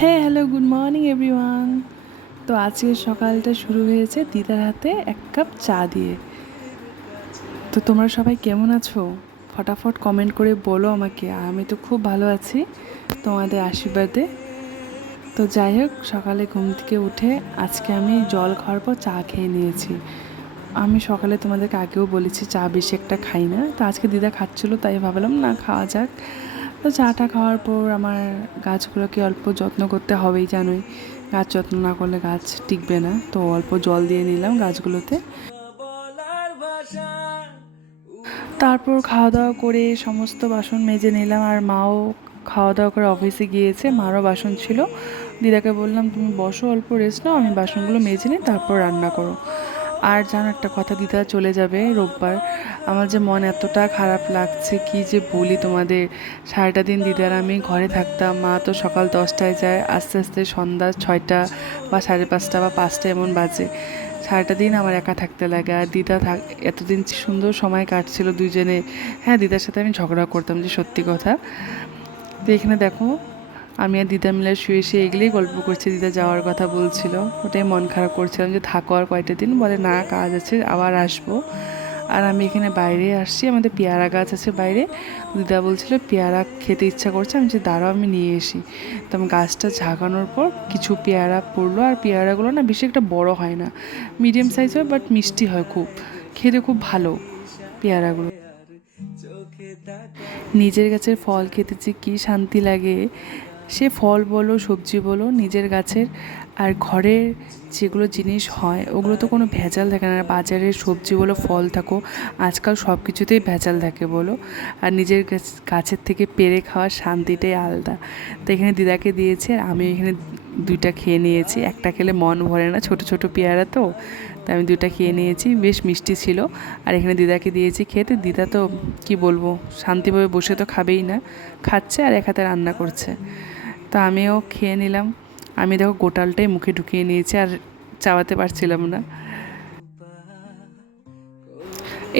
Hello, good morning everyone. তো আজকের সকালটা শুরু হয়েছে দিদার হাতে এক কাপ চা দিয়ে। তো তোমরা সবাই কেমন আছো? ফটাফট কমেন্ট করে বলো আমাকে। আমি তো খুব ভালো আছি তোমাদের আশীর্বাদে। তো যাই হোক, সকালে ঘুম থেকে উঠে আজকে আমি জল খাওয়ার পর চা খেয়ে নিয়েছি। আমি সকালে তোমাদেরকে আগেও বলেছি চা বেশি একটা খাই না, তো আজকে দিদা খাচ্ছিলো তাই ভাবলাম না খাওয়া যাক। তো চাটা খাওয়ার পর আমার গাছগুলোকে অল্প যত্ন করতে হবেই, জানোই গাছ যত্ন না করলে গাছ টিকবে না। তো অল্প জল দিয়ে নিলাম গাছগুলোতে। তারপর খাওয়া দাওয়া করে সমস্ত বাসন মেজে নিলাম, আর মাও খাওয়া দাওয়া করে অফিসে গিয়েছে, মারও বাসন ছিল। দিদাকে বললাম তুমি বসো, অল্প রেস্ট নাও, আমি বাসনগুলো মেজে নিই, তারপর রান্না করো। আর জানো একটা কথা, দিদা চলে যাবে রোববার। আমার যে মন এতটা খারাপ লাগছে, কি যে বলি তোমাদের। সারাটা দিন দিদার আমি ঘরে থাকতাম, মা তো সকাল 10টায় যায়, আস্তে আস্তে সন্ধ্যা 6টা বা 5:30 বা 5টা এমন বাজে। সারাটা দিন আমার একা থাকতে লাগে, আর দিদা এতদিন সুন্দর সময় কাটছিল দুজনে। হ্যাঁ, দিদার সাথে আমি ঝগড়া করতাম, যে সত্যি কথা। তো এখানে দেখো, আমি আর দিদা মিলে শুয়ে শুয়ে এগুলোই গল্প করছি, দিদা যাওয়ার কথা বলছিল, ওটাই মন খারাপ করছিলাম যে থাকো আর কয়টা দিন। বলে না, কাজ আছে, আবার আসবো। আর আমি এখানে বাইরে আসছি, আমাদের পেয়ারা গাছ আছে বাইরে। দিদা বলছিল পেয়ারা খেতে ইচ্ছা করছে, আমি যে দাঁড়াও আমি নিয়ে এসি। তো আমি গাছটা ঝাঁকানোর পর কিছু পেয়ারা পড়লো, আর পেয়ারাগুলো না বেশি একটা বড় হয় না, মিডিয়াম সাইজ হয়, বাট মিষ্টি হয় খুব, খেতে খুব ভালো পেয়ারাগুলো। নিজের গাছের ফল খেতে যে কী শান্তি লাগে, সে ফল বলো সবজি বলো নিজের গাছের। আর ঘরের যেগুলো জিনিস হয় ওগুলো তো কোনো ভেজাল থাকে না। বাজারের সবজি বলো ফল থাকো, আজকাল সব কিছুতেই ভেজাল থাকে বলো। আর নিজের গাছের থেকে পেরে খাওয়ার শান্তিটাই আলাদা। তো এখানে দিদাকে দিয়েছে, আমি এখানে 2টা খেয়ে নিয়েছি। একটা খেলে মন ভরে না, ছোট ছোট পেয়ারা তো, তাই আমি 2টা খেয়ে নিয়েছি, বেশ মিষ্টি ছিল। আর এখানে দিদাকে দিয়েছি খেতে। দিদা তো কি বলবো, শান্তিভাবে বসে তো খাবেই না, খাচ্ছে আর এক হাতে রান্না করছে। তো আমিও খেয়ে নিলাম। আমি দেখো গোটালটাই মুখে ঢুকিয়ে নিয়েছি, আর চাবাতে পারছিলাম না।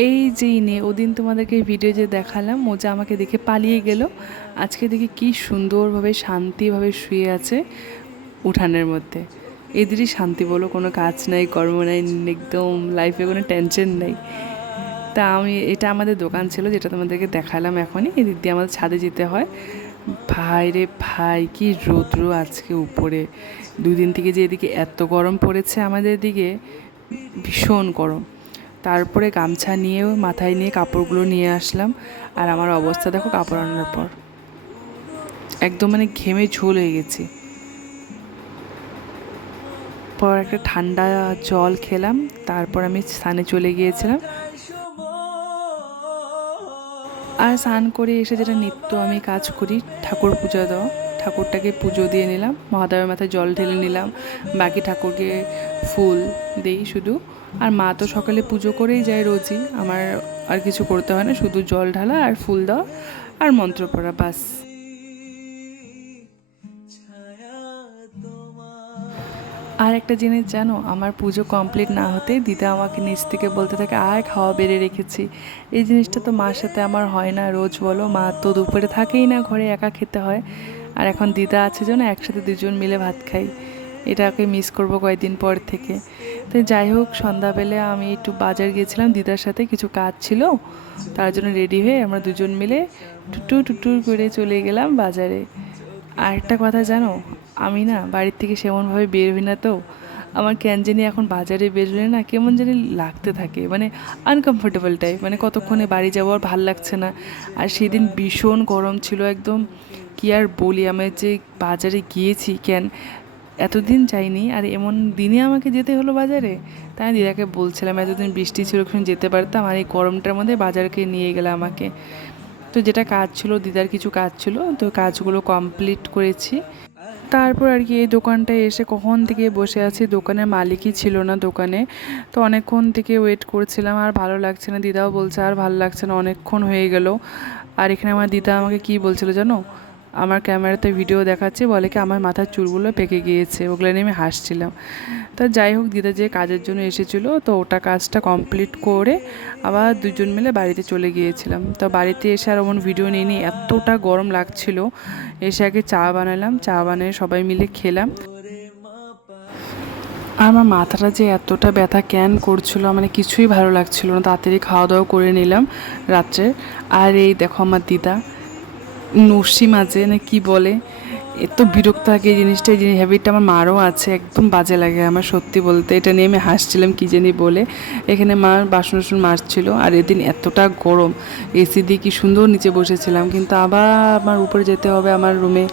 এই যে ওদিন তোমাদেরকে ভিডিও যে দেখালাম, ও যে আমাকে দেখে পালিয়ে গেল, আজকে দেখি কি সুন্দরভাবে শান্তিভাবে শুয়ে আছে উঠানের মধ্যে। এদেরই শান্তি বলো, কোনো কাজ নাই, কর্ম নাই, একদম লাইফে কোনো টেনশন নেই। তা আমি, এটা আমাদের দোকান ছিল যেটা তোমাদেরকে দেখালাম এখনই, এদিক দিয়ে আমাদের ছাদে যেতে হয়। ভাই রে ভাই, কি রৌদ্র আজকে উপরে। 2 দিন থেকে যে এদিকে এত গরম পড়েছে আমাদের দিকে, ভীষণ গরম। তারপরে গামছা নিয়েও মাথায় নিয়ে কাপড়গুলো নিয়ে আসলাম। আর আমার অবস্থা দেখো কাপড় আনার পর, একদম মানে ঘেমে ঝোল হয়ে গেছি। পর একটা ঠান্ডা জল খেলাম, তারপর আমি স্নানে চলে গিয়েছিলাম। আর স্নান করে এসে যেটা নিত্য আমি কাজ করি, ঠাকুর পূজা দেওয়া, ঠাকুরটাকে পুজো দিয়ে নিলাম, মহাদেবের মাথায় জল ঢেলে নিলাম, বাকি ঠাকুরকে ফুল দেই শুধু। আর মা তো সকালে পুজো করেই যায় রোজই, আমার আর কিছু করতে হয় না, শুধু জল ঢালা আর ফুল দেওয়া আর মন্ত্র পড়া, বাস। আর একটা জিনিস জানো, আমার পুজো কমপ্লিট না হতে দিদা আমাকে নিচ থেকে বলতে থাকে আয় খাওয়া বেড়ে রেখেছি। এই জিনিসটা তো মার সাথে আমার হয় না রোজ বলো, মা তো দুপুরে থাকেই না ঘরে, একা খেতে হয়। আর এখন দিদা আছে জন্য একসাথে 2জন মিলে ভাত খাই, এটাকে মিস করবো কয়েকদিন পর থেকে। তো যাই হোক, সন্ধ্যাবেলা আমি একটু বাজার গিয়েছিলাম দিদার সাথে, কিছু কাজ ছিল, তার জন্য রেডি হয়ে আমরা 2জন মিলে টুটু টুটুর করে চলে গেলাম বাজারে। আর একটা কথা জানো, আমি না বাড়ির থেকে সেমনভাবে বের হই না, তো আমার কেন জানি এখন বাজারে বেরোলে না কেমন জানি লাগতে থাকে, মানে আনকমফোর্টেবল টাইপ, মানে কতক্ষণে বাড়ি যাবো আর ভাল লাগছে না। আর সেদিন ভীষণ গরম ছিল একদম, কি আর বলি, আমি যে বাজারে গিয়েছি কেন, এতদিন যাইনি, আর এমন দিনে আমাকে যেতে হলো বাজারে। তাই দিদাকে বলছিলাম এতদিন বৃষ্টি ছিল, ওখানে যেতে পারতাম, আর এই গরমটার মধ্যে বাজারকে নিয়ে গেলে আমাকে। তো যেটা কাজ ছিল, দিদার কিছু কাজ ছিল, তো কাজগুলো কমপ্লিট করেছি। তারপর আর কি এই দোকানটায় এসে কখন থেকে বসে আছি, দোকানের মালিকই ছিল না দোকানে। তো অনেকক্ষণ থেকে ওয়েট করছিলাম, আর ভালো লাগছে না, দিদাও বলছে আর ভালো লাগছে না, অনেকক্ষণ হয়ে গেল। আর এখানে আমার দিদা আমাকে কি বলছিল জানো, আমার ক্যামেরাতে ভিডিও দেখাচ্ছে, বলে কি আমার মাথার চুলগুলো পেকে গিয়েছে, ওগুলো নিয়ে আমি হাসছিলাম। তো যাই হোক, দিদা যে কাজের জন্য এসেছিলো, তো ওটা কাজটা কমপ্লিট করে আবার দুজন মিলে বাড়িতে চলে গিয়েছিলাম। তো বাড়িতে এসে আর ওমন ভিডিও নিয়ে এতটা গরম লাগছিল, এসে আগে চা বানালাম, চা বানিয়ে সবাই মিলে খেলাম। আর আমার মাথাটা যে এতটা ব্যথা কেন করছিল, মানে কিছুই ভালো লাগছিল না। তাড়াতাড়ি খাওয়া দাওয়া করে নিলাম রাত্রে। আর এই দেখো আমার দিদা নসি মাঝে না কি বলে, এত বিরক্ত লাগে এই জিনিসটা। এই জিনিস হ্যাবিটটা আমার মারও আছে, একদম বাজে লাগে আমার সত্যি বলতে। এটা নিয়ে আমি হাসছিলাম কি জানি বলে। এখানে মা বাসন টাসন মাজছিল। আর এদিন এতটা গরম, এসি দিয়ে কি সুন্দর নিচে বসেছিলাম, কিন্তু আবার আমার উপরে যেতে হবে, আমার রুমে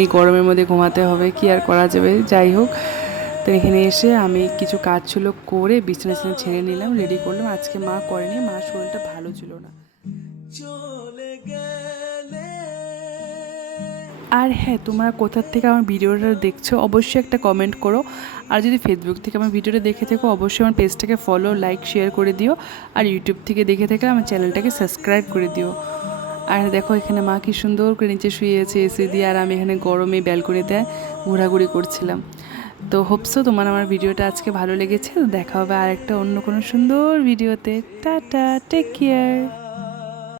এই গরমের মধ্যে ঘুমাতে হবে, কি আর করা যাবে। যাই হোক, তো এখানে এসে আমি কিছু কাজ ছিল করে বিছানা ছেড়ে নিলাম, রেডি করলাম। আজকে মা করেনি, মার শরীরটা ভালো ছিল না। আর হ্যাঁ, তোমরা কোথা থেকে আমার ভিডিওটা দেখছো অবশ্যই একটা কমেন্ট করো। আর যদি ফেসবুক থেকে আমার ভিডিওটা দেখে থাকো, অবশ্যই আমার পেজটাকে ফলো, লাইক, শেয়ার করে দিও। আর ইউটিউব থেকে দেখে থাকলে আমার চ্যানেলটাকে সাবস্ক্রাইব করে দিও। আর দেখো এখানে মা কি সুন্দর করে নিচে শুয়েছে এসি দিয়ে, আর আমি এখানে গরমে ব্যালকনিতে ঘোরাঘুরি করছিলাম। তো হোপসো তোমার আমার ভিডিওটা আজকে ভালো লেগেছে। দেখা হবে আর একটা অন্য কোনো সুন্দর ভিডিওতে। Tata, take care.